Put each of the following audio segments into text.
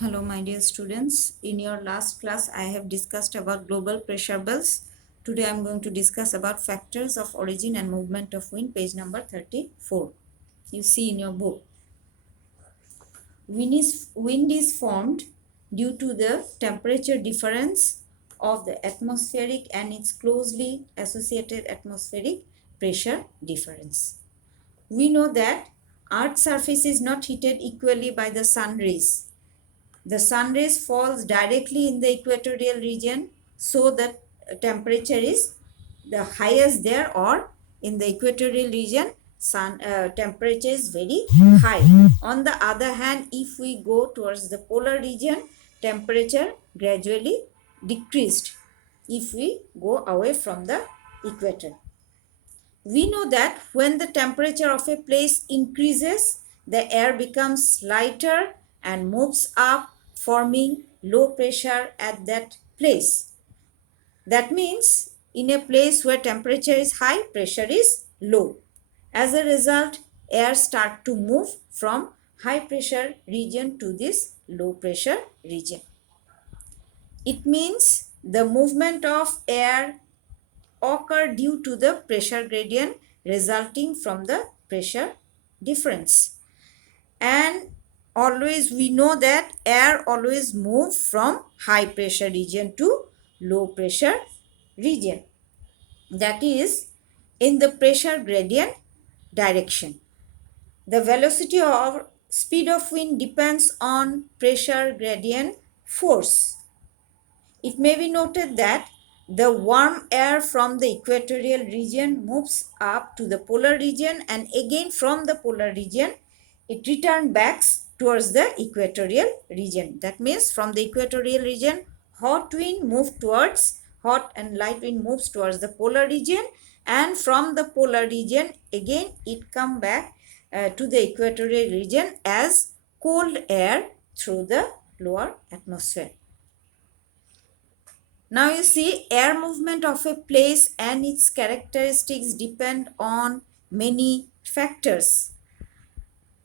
Hello, my dear students. In your last class, I have discussed about global pressure belts. Today, I am going to discuss about factors of origin and movement of wind, page number 34. You see in your book. Wind is formed due to the temperature difference of the atmospheric and its closely associated atmospheric pressure difference. We know that Earth's surface is not heated equally by the sun rays. The sun rays falls directly in the equatorial region, so the temperature is the highest there, or in the equatorial region sun temperature is very high. On the other hand, if we go towards the polar region, temperature gradually decreased if we go away from the equator. We know that when the temperature of a place increases, the air becomes lighter and moves up, forming low pressure at that place. That means in a place where temperature is high, pressure is low. As a result, air start to move from high pressure region to this low pressure region. It means the movement of air occur due to the pressure gradient resulting from the pressure difference. And always we know that air always move from high pressure region to low pressure region, that is in the pressure gradient direction. The velocity or speed of wind depends on pressure gradient force. It may be noted that the warm air from the equatorial region moves up to the polar region, and again from the polar region it returns back towards the equatorial region. That means from the equatorial region, hot and light wind moves towards the polar region, and from the polar region again it come back to the equatorial region as cold air through the lower atmosphere. Now you see, air movement of a place and its characteristics depend on many factors.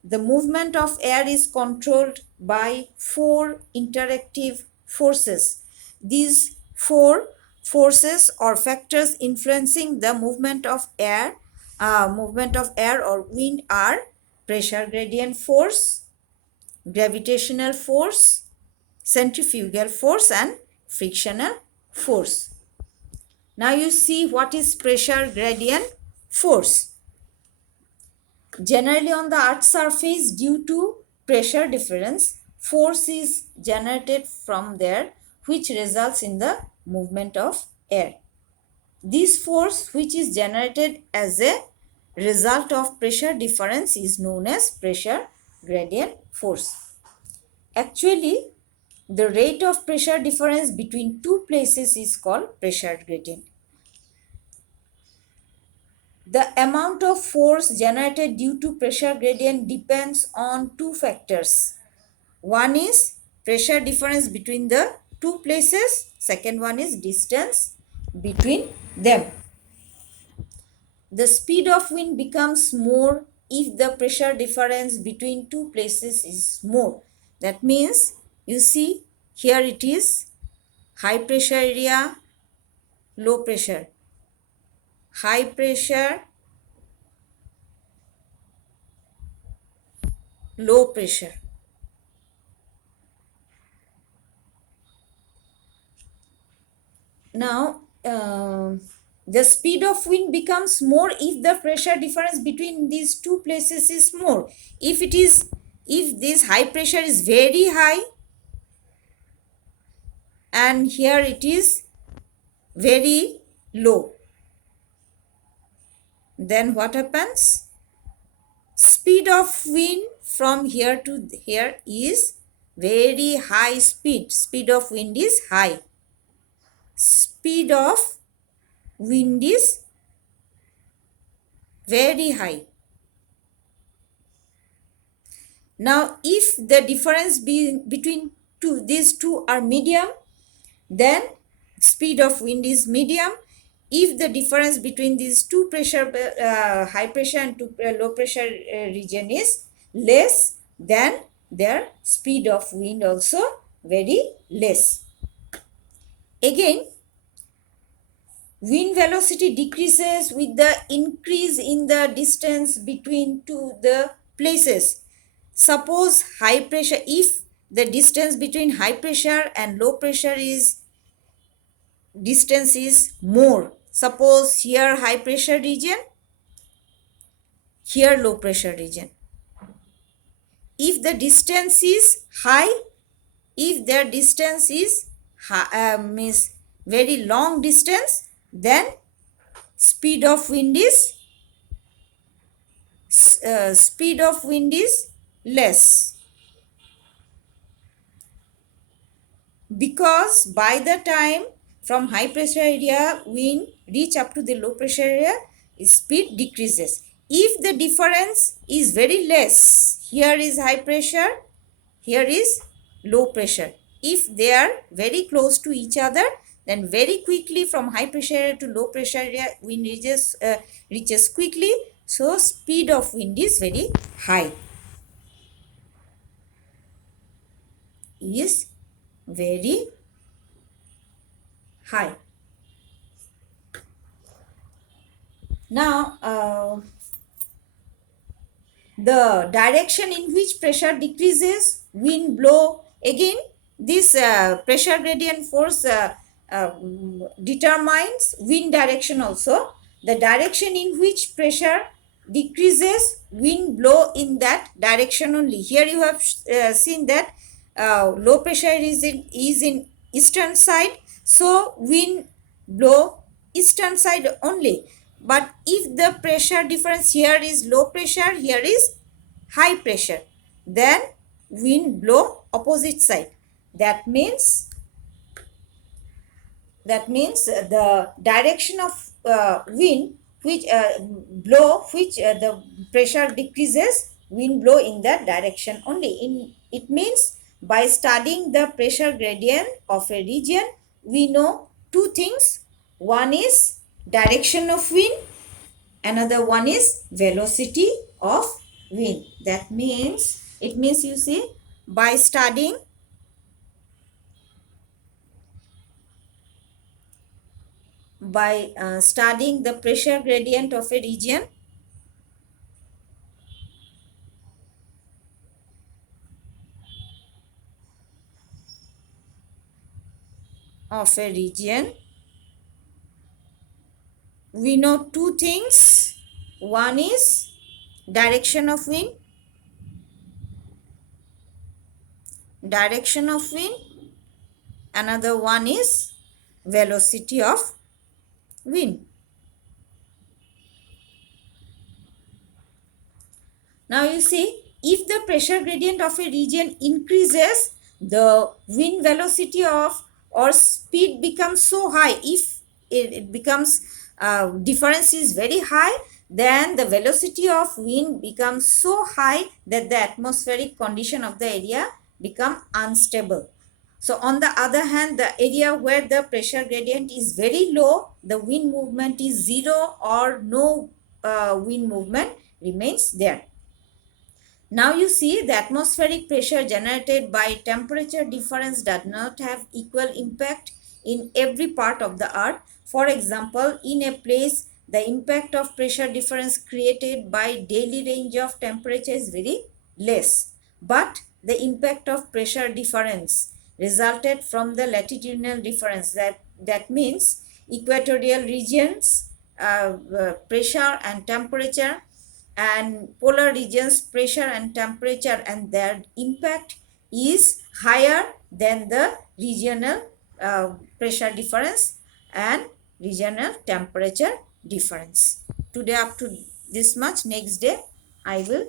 The movement of air is controlled by four interactive forces. These four forces or factors influencing the movement of air or wind are pressure gradient force, gravitational force, centrifugal force, and frictional force. Now you see what is pressure gradient force. Generally on the Earth's surface, due to pressure difference, force is generated from there, which results in the movement of air. This force, which is generated as a result of pressure difference, is known as pressure gradient force. Actually, the rate of pressure difference between two places is called pressure gradient. The amount of force generated due to pressure gradient depends on two factors. One is pressure difference between the two places. Second one is distance between them. The speed of wind becomes more if the pressure difference between two places is more. That means, you see, here it is high pressure area, low pressure, high pressure, low pressure. Now, the speed of wind becomes more if the pressure difference between these two places is more. If this high pressure is very high and here it is very low, then what happens? Speed of wind from here to here is very high speed. Speed of wind is high. Speed of wind is very high. Now, if the difference between these two are medium, then speed of wind is medium. If the difference between these two high pressure and low pressure region is less, then their speed of wind also very less. Again, wind velocity decreases with the increase in the distance between the places. Suppose high pressure, if the distance between high pressure and low pressure is distance is more. Suppose here high pressure region, here low pressure region. If the distance is high, if their distance is means very long distance, then speed of wind is less, because by the time from high pressure area wind reach up to the low pressure area, speed decreases. If the difference is very less, here is high pressure, here is low pressure, if they are very close to each other, then very quickly from high pressure area to low pressure area wind reaches quickly, so speed of wind is very high, is very high. Now the direction in which pressure decreases, wind blow. Again, this pressure gradient force determines wind direction also. The direction in which pressure decreases, wind blow in that direction only. Here you have seen that low pressure is in eastern side, so wind blow eastern side only. But if the pressure difference, here is low pressure, here is high pressure, then wind blow opposite side. That means the direction of wind which blow, which the pressure decreases, wind blow in that direction only. It means by studying the pressure gradient of a region, we know two things. One is direction of wind, another one is velocity of wind. That means, it means, you see, by studying the pressure gradient of a region, we know two things. One is direction of wind, another one is velocity of wind. Now you see, if the pressure gradient of a region increases, the wind velocity of or speed becomes so high. If it becomes difference is very high, then the velocity of wind becomes so high that the atmospheric condition of the area become unstable. So on the other hand, the area where the pressure gradient is very low, the wind movement is zero or no wind movement remains there. Now you see, the atmospheric pressure generated by temperature difference does not have equal impact in every part of the earth. For example, in a place, the impact of pressure difference created by daily range of temperature is very less. But the impact of pressure difference resulted from the latitudinal difference. That means equatorial regions pressure and temperature, and polar regions pressure and temperature, and their impact is higher than the regional pressure difference and regional temperature difference. Today up to this much. Next day I will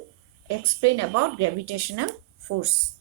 explain about gravitational force.